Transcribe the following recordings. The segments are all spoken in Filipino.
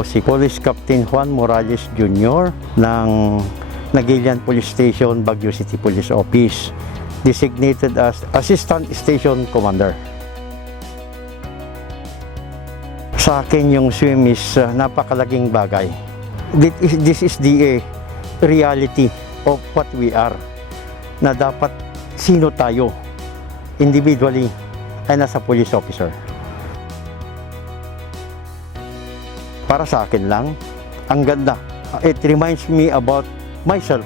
po si Police Captain Juan Morales Jr. ng Nagilian Police Station, Baguio City Police Office, designated as Assistant Station Commander. Sa akin yung swim is napakalaking bagay. This is the reality of what we are, na dapat sino tayo individually and as a police officer. Para sa akin lang, ang ganda. It reminds me about myself,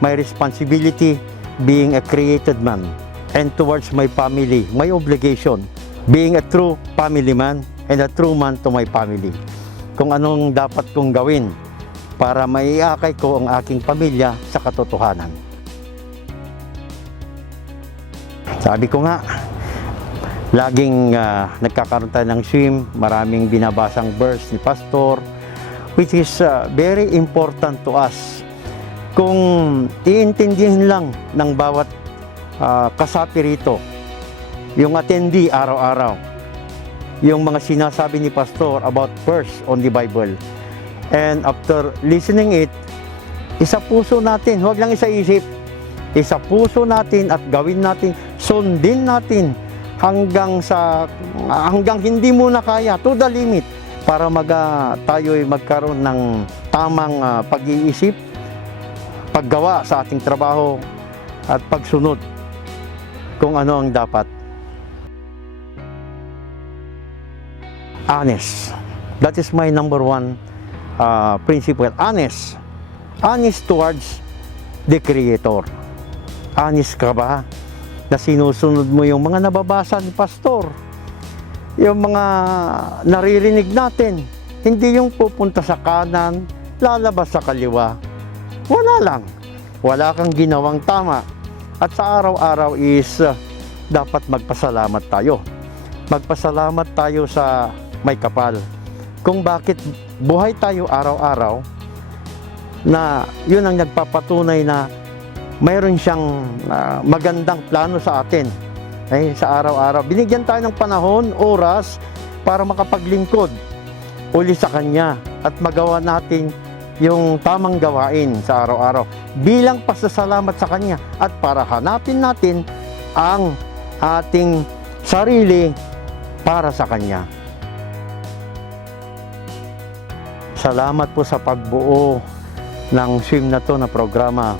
my responsibility being a created man, and towards my family, my obligation, being a true family man and a true man to my family. Kung anong dapat kong gawin para maiakay ko ang aking pamilya sa katotohanan. Sabi ko nga, laging nagkakaroon tayo ng swim, maraming binabasang verse ni Pastor, which is very important to us. Kung iintindihin lang ng bawat kasapi rito, yung attendee araw-araw, yung mga sinasabi ni Pastor about verse on the Bible, and after listening it, isa puso natin, huwag lang isa isip, isa puso natin at gawin natin, sundin natin hanggang hindi mo na kaya, to the limit, para tayo'y magkaroon ng tamang pag-iisip, paggawa sa ating trabaho at pagsunod kung ano ang dapat. Honest. That is my number one principle. Honest. Honest towards the Creator. Honest ka ba na sinusunod mo yung mga nababasa ni Pastor? Yung mga naririnig natin. Hindi yung pupunta sa kanan, lalabas sa kaliwa. Wala lang. Wala kang ginawang tama. At sa araw-araw is dapat magpasalamat tayo. Magpasalamat tayo sa may kapal. Kung bakit buhay tayo araw-araw, na yun ang nagpapatunay na mayroon siyang magandang plano sa atin. Sa araw-araw. Binigyan tayo ng panahon, oras, para makapaglingkod uli sa Kanya at magawa natin yung tamang gawain sa araw-araw bilang pasasalamat sa Kanya at para hanapin natin ang ating sarili para sa Kanya. Salamat po sa pagbuo ng swim na to na programa,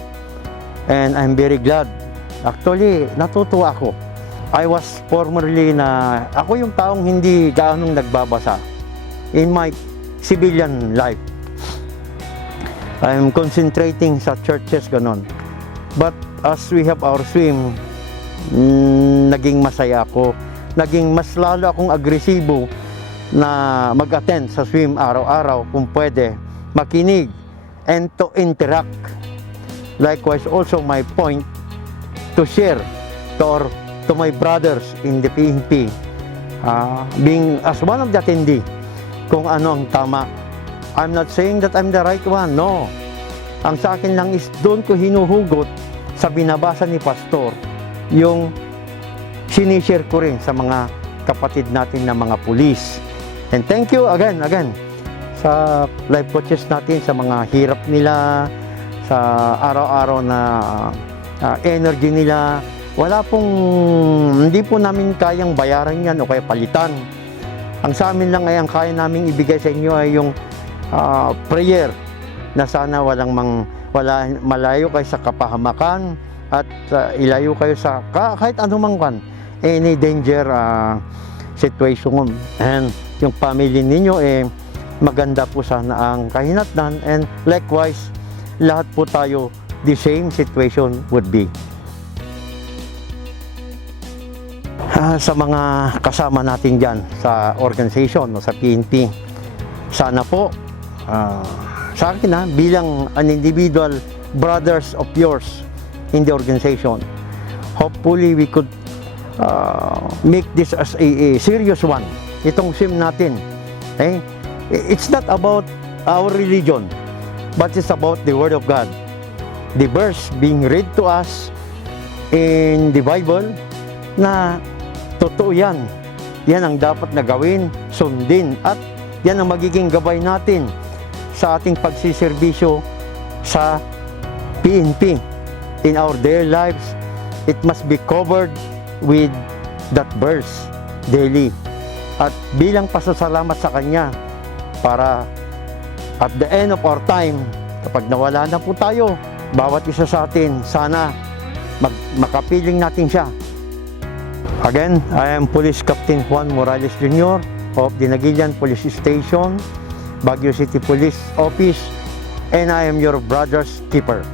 and I'm very glad. Actually, natutuwa ako. I was formerly ako yung taong hindi gaanong nagbabasa in my civilian life. I'm concentrating sa churches, ganon. But as we have our swim, naging masaya ako. Naging mas lalo akong agresibo na mag-attend sa swim araw-araw kung pwede, makinig, and to interact. Likewise, also my point to share to my brothers in the PNP, being as one of the attendee, kung ano ang tama. I'm not saying that I'm the right one, no. Ang sa akin lang is doon ko hinuhugot sa binabasa ni Pastor, yung sinishare ko rin sa mga kapatid natin na mga pulis. And thank you again sa life coaches natin, sa mga hirap nila, sa araw-araw na energy nila. Hindi po namin kayang bayaran yan o kaya palitan. Ang sa amin lang ay ang kaya namin ibigay sa inyo ay yung prayer na sana malayo kayo sa kapahamakan at ilayo kayo sa kahit anumang any danger situation, and yung family ninyo maganda po sana ang kahinatnan, and likewise lahat po tayo the same situation would be. Sa mga kasama natin dyan sa organization o sa PNP, sana po sa akin bilang an individual brothers of yours in the organization, hopefully we could make this as a serious one. Itong swim natin, it's not about our religion, but it's about the Word of God. The verse being read to us in the Bible na totoo yan. Yan ang dapat na gawin, sundin, at Yan ang magiging gabay natin sa ating pagsiservisyo sa PNP. In our daily lives, it must be covered with that verse daily. At bilang pasasalamat sa Kanya, para at the end of our time, kapag nawala na po tayo, bawat isa sa atin, sana makapiling natin siya. Again, I am Police Captain Juan Morales Jr. of Dinaguilian Police Station, Baguio City Police Office, and I am your brother's keeper.